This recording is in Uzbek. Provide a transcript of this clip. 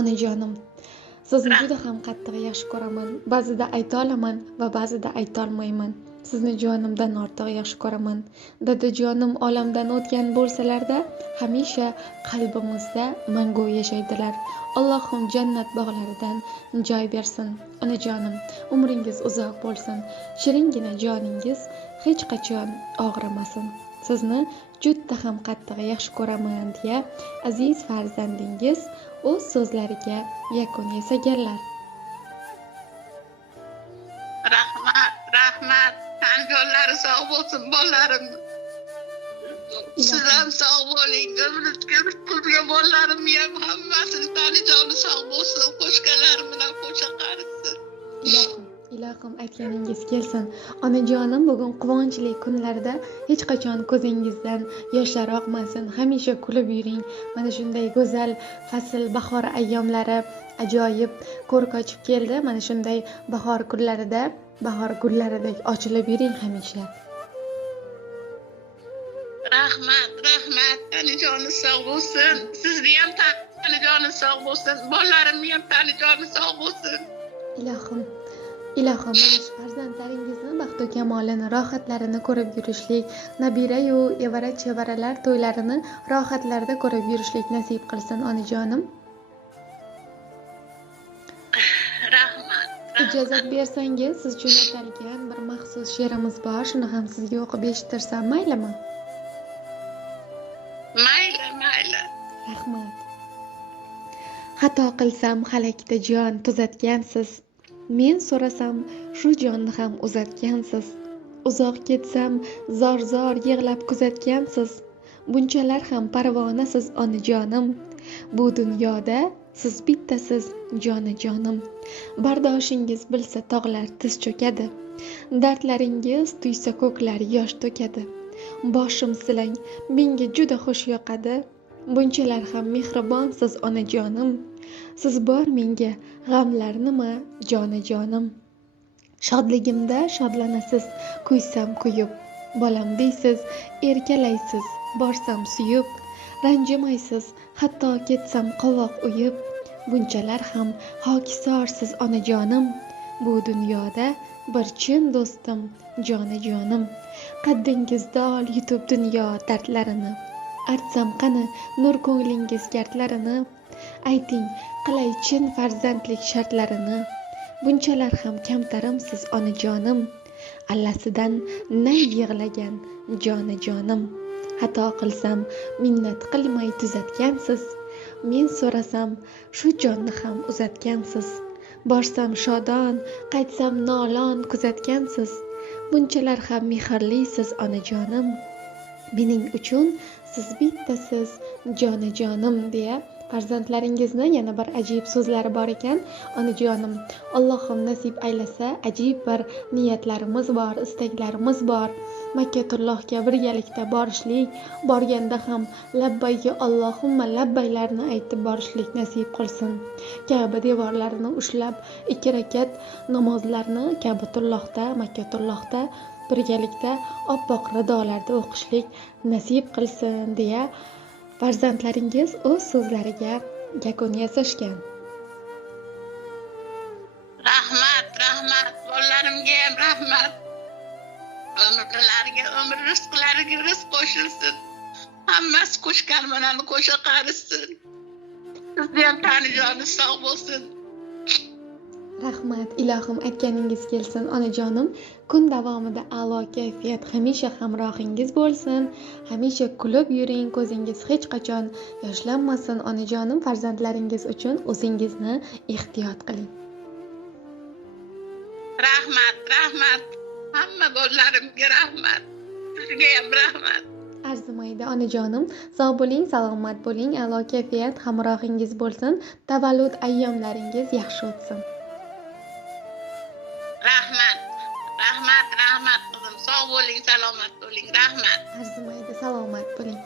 onajonim, sizni juda ham qattiq yaxshi ko'raman. Ba'zida ayta olaman va ba'zida ayta olmayman. Sizni jonimdan ortiq yaxshi ko'raman. Dadajonim olamdan o'tgan bo'lsalarda, hamisha qalbimizda mangu yashaydilar. Allohim jannat bog'laridan joy bersin. Onajonim, umringiz uzoq bo'lsin. Shiringina joningiz hech qachon og'rimasin. Sizni juda ham qattiq yaxshi ko'raman deya aziz farzandingiz o'z so'zlariga yakun yasaganlar. Rahmat. Tan joylari sog' bo'lsin bolalarim. Siz ham sog' bo'ling. O'zga bolalarim ham hammasini tanijoni sog' bo'lsin. Qo'shganlarim bilan qo'sha qarisin. Ilohim aytganingiz kelsin. Onajonim, bugun quvonchli kunlarda hech qachon ko'zingizdan yoshlar oqmasin. Hamisha kulib yuring. Mana shunday go'zal fasl bahor ayyomlari ajoyib ko'rk ochib keldi. Mana shunday bahor kunlarida bahor gullaridek ochilib yuring hamisha. Rahmat. Tanijoni sog' bo'lsin. Sizni ham tanijoni sog' bo'lsin. Bolalarimni ham tanijoni sog' bo'lsin. Ilohim, mana shu farzandlaringizni baxtu kamolini, rohatlarini ko'rib yurishlik, nabira-yu evara-chevaralar to'ylarini rohatlarda ko'rib yurishlik nasib qilsin onajonim. Rahmat. Ijozat bersangiz, siz uchun atalgan bir maxsus she'rimiz bor, shuni ham sizga o'qib eshittirsam maylimi? Mayli. Rahmat. Xato qilsam halakda jon tuzatgansiz. Men so'rasam shu jonni ham uzatgansiz. Uzoq ketsam zor yig'lab kuzatgansiz. Bunchalar ham parvonasiz onajonim. Bu dunyoda siz bittasiz jonajonim. Bardoshingiz bilsa tog'lar tiz cho'kadi. Dardlaringiz tuysa ko'klar yosh to'kadi. Boshim silang, menga juda xush yoqadi. Bunchalar ham mehribonsiz onajonim. Siz bor menga g'amlar nima jonajonim. Shodligimda shodlanasiz, kuysam kuyib. Bolam deysiz, erkalaysiz, borsam suyib. Ranjimaysiz, hatto ketsam qovoq uyib. Bunchalar ham hokisorsiz onajonim. Bu dunyoda bir chin do'stim jonajonim. Qaddingizda ol yutib dunyo dardlarini. Artsam qani nur ko'nglingiz gardlarini. Ayting, qilay chin farzandlik shartlarini. Bunchalar ham kamtarimsiz onajonim. Allasidan nay yig'lagan jonajonim. Xato qilsam minnat qilmay tuzatgansiz. Men so'rasam shu jonni ham uzatgansiz. Borsam shodon, qaytsam nolon kuzatgansiz. Bunchalar ham mehrlisiz onajonim. Mening uchun siz bittasiz jonajonim deya farzandlaringizni yana bir ajib so'zlari bor ekan. Onajonim, Allohim nasib aylasa, ajib bir niyatlarimiz bor, istaklarimiz bor. Makkatullohga birgalikda borishlik, borganda ham labbayga Allohumma labbaylarni aytib borishlik nasib qilsin. Ka'ba devorlarini ushlab 2 rakat namozlarni Ka'batullohda, Makkatullohda birgalikda oppoq ridolarda o'qishlik nasib qilsin deya farzandlaringiz o'z so'zlariga yakun yasashgan. Rahmat. Bolalarimga ham rahmat. Umr rizqlariga rizq qo'shilsin. Hammasi qo'shgan bilan qo'sha qarisin. Sizni ham tanijoni sog' bo'lsin. Rahmat, ilohim aytganingiz kelsin onajonim. Kun davomida a'lo kayfiyat hamisha hamrohingiz bo'lsin. Hamisha kulib yuring, ko'zingiz hech qachon yoshlanmasin onajonim. Farzandlaringiz uchun o'zingizni ehtiyot qiling. Rahmat. Hamma bolalarimga rahmat. Sizga ham rahmat. Arzimaydi onajonim. Sog' bo'ling, salomat bo'ling, a'lo kayfiyat hamrohingiz bo'lsin. Tavallud ayyomlaringiz yaxshi o'tsin. Rahmat qizim. Sog' bo'ling, salomat bo'ling. Rahmat. Arzimaydi, salomat bo'ling.